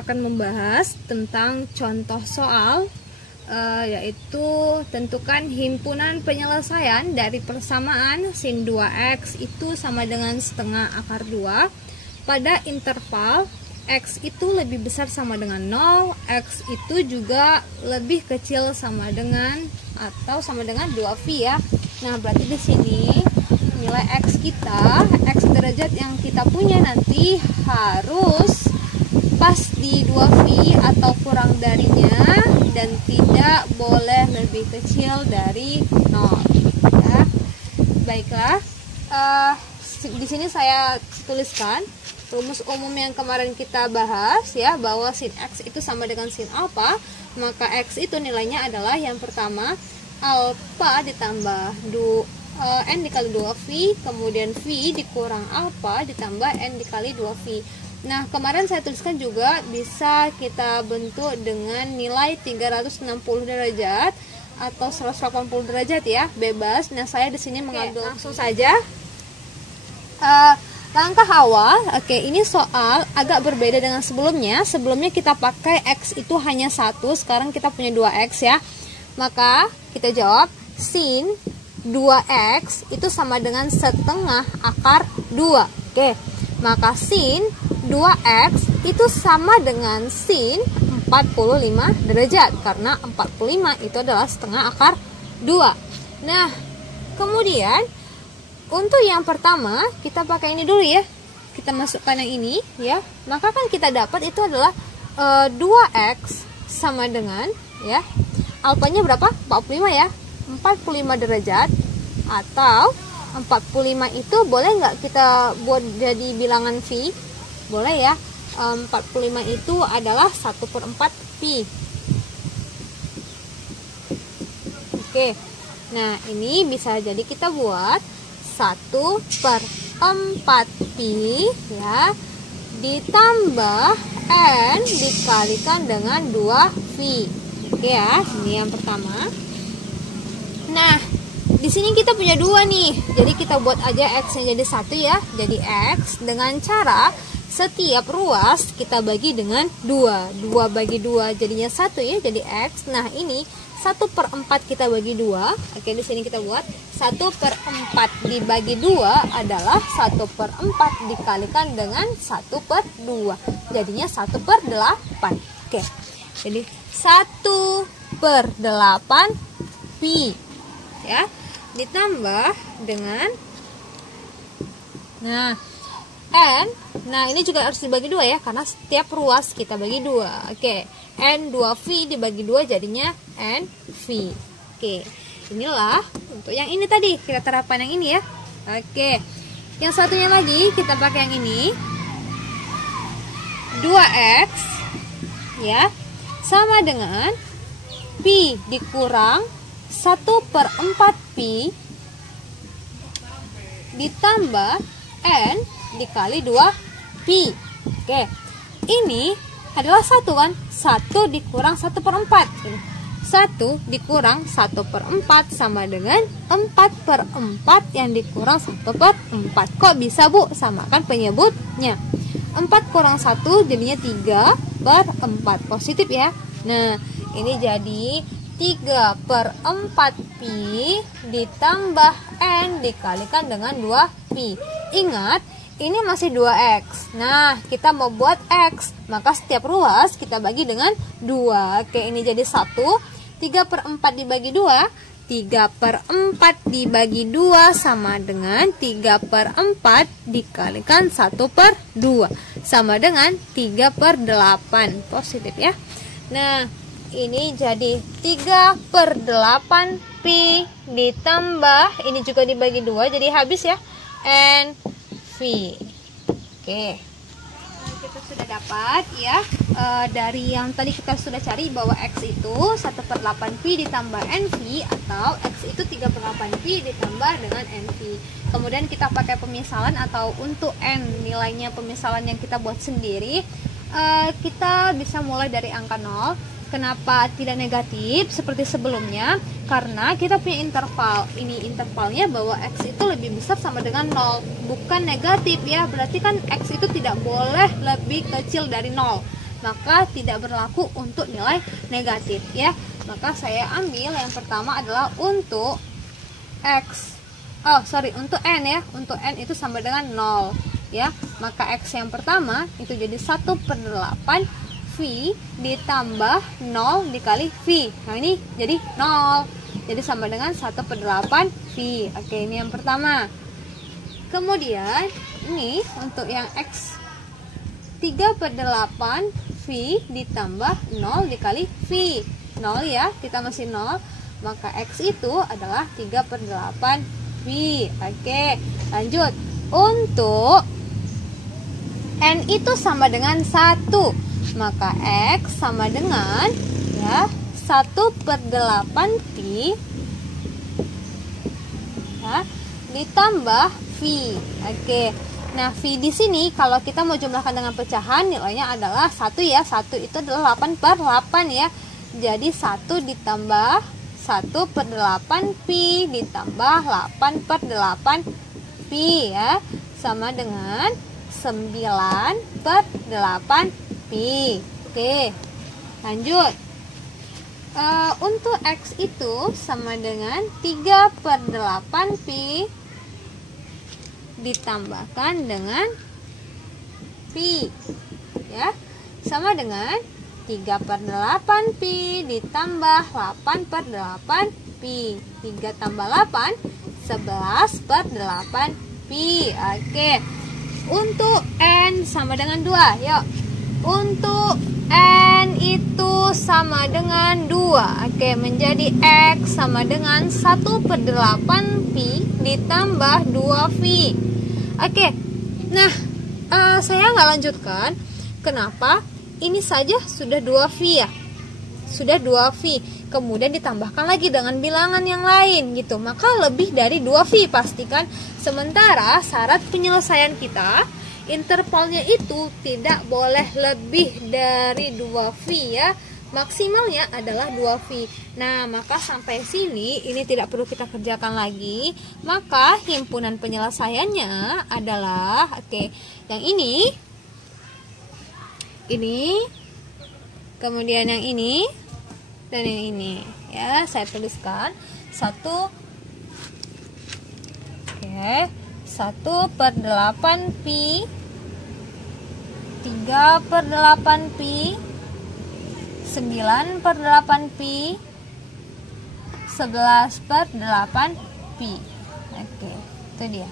kita akan membahas tentang contoh soal, yaitu tentukan himpunan penyelesaian dari persamaan sin 2x itu sama dengan setengah akar 2 pada interval x itu lebih besar sama dengan 0, x itu juga lebih kecil sama dengan atau sama dengan 2π ya. Nah, berarti di sini nilai x kita, x derajat yang kita punya nanti harus pas di 2π atau kurang darinya dan tidak boleh lebih kecil dari 0 ya. Baiklah, di sini saya tuliskan rumus umum yang kemarin kita bahas ya, bahwa sin x itu sama dengan sin alfa, maka x itu nilainya adalah yang pertama alfa ditambah n dikali 2π, kemudian v dikurang alfa ditambah n dikali 2π. Nah, kemarin saya tuliskan juga bisa kita bentuk dengan nilai 360 derajat atau 180 derajat ya, bebas. Nah, saya di sini mengambil langsung saja. Langkah awal, ini soal agak berbeda dengan sebelumnya. Sebelumnya kita pakai x itu hanya 1, sekarang kita punya 2x ya. Maka kita jawab sin 2x itu sama dengan setengah akar 2. Maka sin 2x itu sama dengan sin 45 derajat, karena 45 itu adalah setengah akar 2. Nah, kemudian untuk yang pertama kita pakai ini dulu ya. Kita masukkan yang ini ya. Maka kan kita dapat itu adalah 2x sama dengan ya, alfanya berapa? 45 ya. 45 derajat, atau 45 itu boleh nggak kita buat jadi bilangan v? Boleh ya. 45 itu adalah 1/4π. Nah, ini bisa jadi kita buat 1/4π ya, ditambah n dikalikan dengan 2π. Ya, ini yang pertama. Nah, di sini kita punya 2 nih. Jadi kita buat aja x yang jadi 1 ya. Jadi x dengan cara setiap ruas kita bagi dengan 2. 2 bagi 2 jadinya 1 ya, jadi x. Nah, ini 1/4 kita bagi 2. Di sini kita buat 1/4 dibagi 2 adalah 1/4 dikalikan dengan 1/2. Jadinya 1/8. Jadi 1/8π ya, ditambah dengan n. Nah, ini juga harus dibagi 2 ya, karena setiap ruas kita bagi 2. N 2v dibagi 2 jadinya nv. Inilah untuk yang ini tadi, kita terapkan yang ini ya. Yang satunya lagi kita pakai yang ini. 2x ya sama dengan pi dikurang 1/4π ditambah n dikali 2π. Ini adalah 1 kan? 1 dikurang 1/4. 1 dikurang 1/4 sama dengan 4/4 yang dikurang 1/4. Kok bisa Bu? Samakan penyebutnya. 4 kurang 1 jadinya 3/4. Positif ya. Nah, ini jadi 3/4π ditambah n dikalikan dengan 2π. Ingat, ini masih 2x. Nah, kita mau buat x, maka setiap ruas kita bagi dengan 2. Ini jadi 1. 3/4 dibagi 2. 3/4 dibagi 2 sama dengan 3/4 dikalikan 1/2. Sama dengan 3/8. Positif ya. Nah, ini jadi 3/8π ditambah, ini juga dibagi 2, jadi habis ya, nv. Kita sudah dapat ya, dari yang tadi kita sudah cari bahwa x itu 1/8π ditambah nv, atau x itu 3/8π ditambah dengan nv. Kemudian kita pakai pemisalan, atau untuk n nilainya pemisalan yang kita buat sendiri, kita bisa mulai dari angka 0. Kenapa tidak negatif seperti sebelumnya? Karena kita punya interval. Ini intervalnya bahwa x itu lebih besar sama dengan 0, bukan negatif ya. Berarti kan x itu tidak boleh lebih kecil dari 0. maka tidak berlaku untuk nilai negatif ya. Maka saya ambil yang pertama adalah untuk untuk n ya. Untuk n itu sama dengan 0 ya. Maka x yang pertama itu jadi 1/8 V ditambah 0 dikali V. Nah ini jadi 0. Jadi sama dengan 1/8 V. Oke, ini yang pertama. Kemudian ini untuk yang x 3/8 V ditambah 0 dikali V. 0 ya, kita masih 0. Maka x itu adalah 3/8 V. Oke, lanjut. Untuk n itu sama dengan 1, maka x sama dengan ya 1/8 V ya, ditambah V. Oke. Nah, V di sini kalau kita mau jumlahkan dengan pecahan nilainya adalah 1 ya. 1 itu adalah 8/8 ya. Jadi 1 ditambah 1/8 pi ditambah 8/8 pi ya, sama dengan 9/8 pi. Oke, lanjut. Untuk x itu sama dengan 3/8 pi ditambahkan dengan pi ya, sama dengan 3/8 pi ditambah 8/8 pi. 3 tambah 8 11/8 pi. Oke. Untuk n sama dengan 2. Yuk. Untuk n itu sama dengan 2. Oke, menjadi x sama dengan 1/8 pi ditambah 2 pi. Oke. Nah, saya nggak lanjutkan. Kenapa? Ini saja sudah 2 V ya. Sudah 2 V. Kemudian ditambahkan lagi dengan bilangan yang lain gitu. Maka lebih dari 2 V pastikan. Sementara syarat penyelesaian kita, intervalnya itu tidak boleh lebih dari 2 V ya. Maksimalnya adalah 2 V. Nah, maka sampai sini ini tidak perlu kita kerjakan lagi. Maka himpunan penyelesaiannya adalah yang ini, kemudian yang ini, dan yang ini. Ya, saya tuliskan 1/8 pi, 3/8 pi, 9/8 pi, 11/8 pi. Oke, itu dia.